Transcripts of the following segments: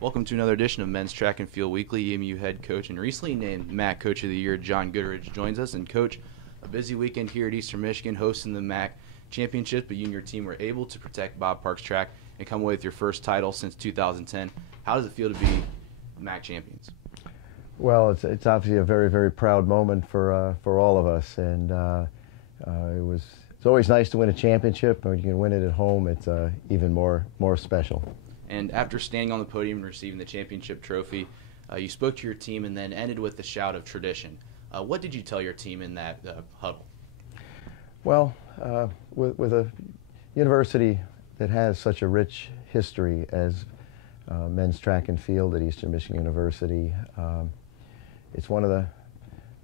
Welcome to another edition of Men's Track and Field Weekly. EMU head coach and recently named MAC Coach of the Year, John Goodridge, joins us. And Coach, a busy weekend here at Eastern Michigan hosting the MAC Championship, but you and your team were able to protect Bob Park's track and come away with your first title since 2010. How does it feel to be MAC champions? Well, it's obviously a very, very proud moment for all of us, and it's always nice to win a championship. When you can win it at home, it's even more special. And after standing on the podium and receiving the championship trophy, you spoke to your team and then ended with the shout of tradition. What did you tell your team in that huddle? Well, with a university that has such a rich history as men's track and field at Eastern Michigan University, it's one of the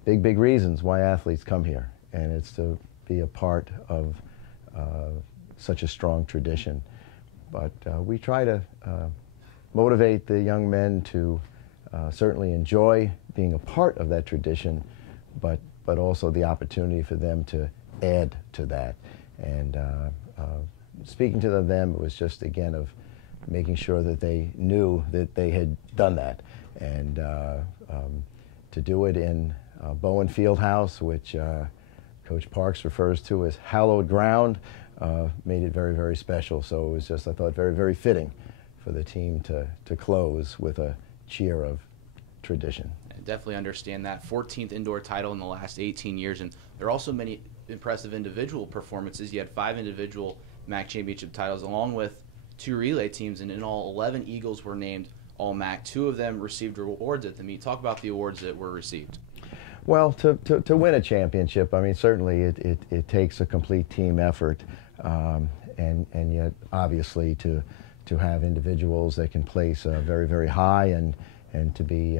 big reasons why athletes come here, and it's to be a part of such a strong tradition. But we try to motivate the young men to certainly enjoy being a part of that tradition, but also the opportunity for them to add to that. And speaking to them, it was just, again, of making sure that they knew that they had done that. And to do it in Bowen Fieldhouse, which Coach Parks refers to as hallowed ground, made it very, very special. So it was just, I thought, very fitting for the team to close with a cheer of tradition. I definitely understand that. 14th indoor title in the last 18 years, and there are also many impressive individual performances. You had 5 individual MAC championship titles along with 2 relay teams, and in all 11 Eagles were named All-MAC. 2 of them received awards at the meet. Talk about the awards that were received. Well, to win a championship, I mean, certainly it takes a complete team effort, and yet obviously to have individuals that can place very high and to be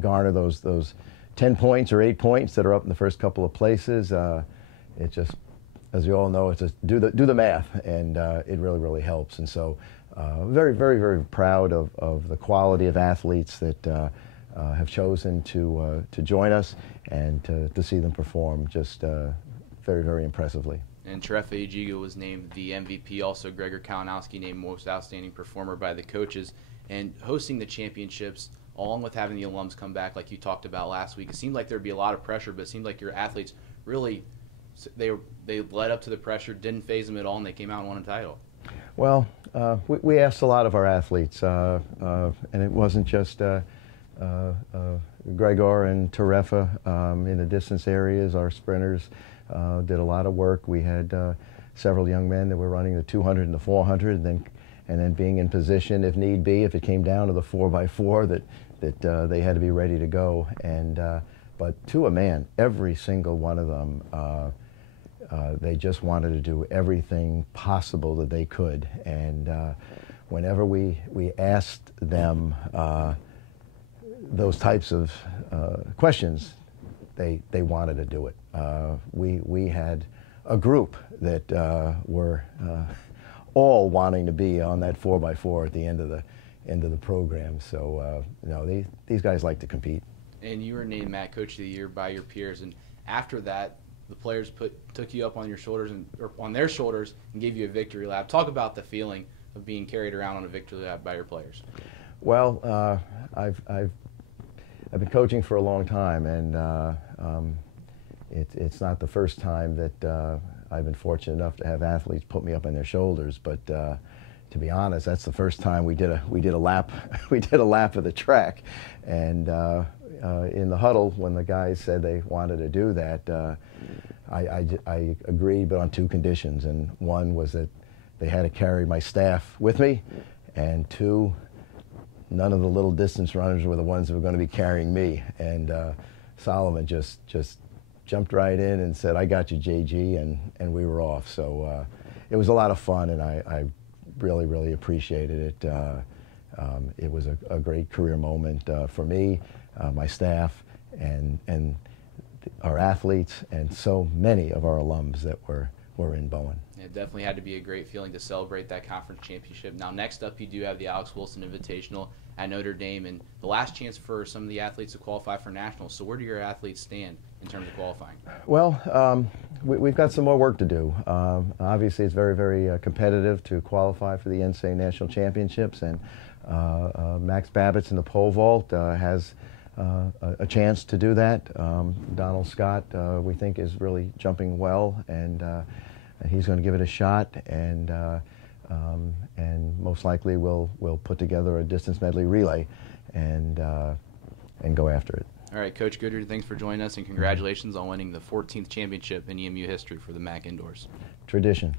garner those 10 points or 8 points that are up in the first couple of places. It just, as you all know, it's just do the math, and it really helps. And so very very proud of the quality of athletes that have chosen to join us, and to see them perform just very impressively. And Terefa Ejigo was named the MVP. Also, Gregor Kalinowski named Most Outstanding Performer by the coaches. And hosting the championships, along with having the alums come back, like you talked about last week, it seemed like there'd be a lot of pressure, but it seemed like your athletes really, they led up to the pressure, didn't phase them at all, and they came out and won a title. Well, we asked a lot of our athletes, and it wasn't just Gregor and Terefa in the distance areas. Our sprinters did a lot of work. We had several young men that were running the 200 and the 400, and then being in position if need be, if it came down to the 4x4, that they had to be ready to go. And but to a man, every single one of them, they just wanted to do everything possible that they could. And whenever we asked them those types of questions, they wanted to do it. We had a group that were all wanting to be on that 4x4 at the end of the program. So these guys like to compete. And you were named MAC Coach of the Year by your peers, and after that, the players took you up on your shoulders or on their shoulders and gave you a victory lap. Talk about the feeling of being carried around on a victory lap by your players. Well, I've been coaching for a long time, and it's not the first time that I've been fortunate enough to have athletes put me up on their shoulders. But to be honest, that's the first time we did a lap of the track. And in the huddle, when the guys said they wanted to do that, I agreed, but on 2 conditions. And one was that they had to carry my staff with me, and 2, none of the little distance runners were the ones that were going to be carrying me. And Solomon just jumped right in and said, "I got you, JG," and we were off. So it was a lot of fun, and I really appreciated it. It was a great career moment for me, my staff, and our athletes, and so many of our alums that were in Bowen. It definitely had to be a great feeling to celebrate that conference championship. Now, next up, you do have the Alex Wilson Invitational at Notre Dame, and the last chance for some of the athletes to qualify for nationals. So where do your athletes stand in in terms of qualifying? Well, we've got some more work to do. Obviously, it's very, very competitive to qualify for the NCAA National Championships, and Max Babbitt's in the pole vault has a chance to do that. Donald Scott, we think, is really jumping well, and he's going to give it a shot, and most likely we'll put together a distance medley relay and go after it. All right, Coach Goodridge, thanks for joining us, and congratulations on winning the 14th championship in EMU history for the MAC Indoors. Tradition.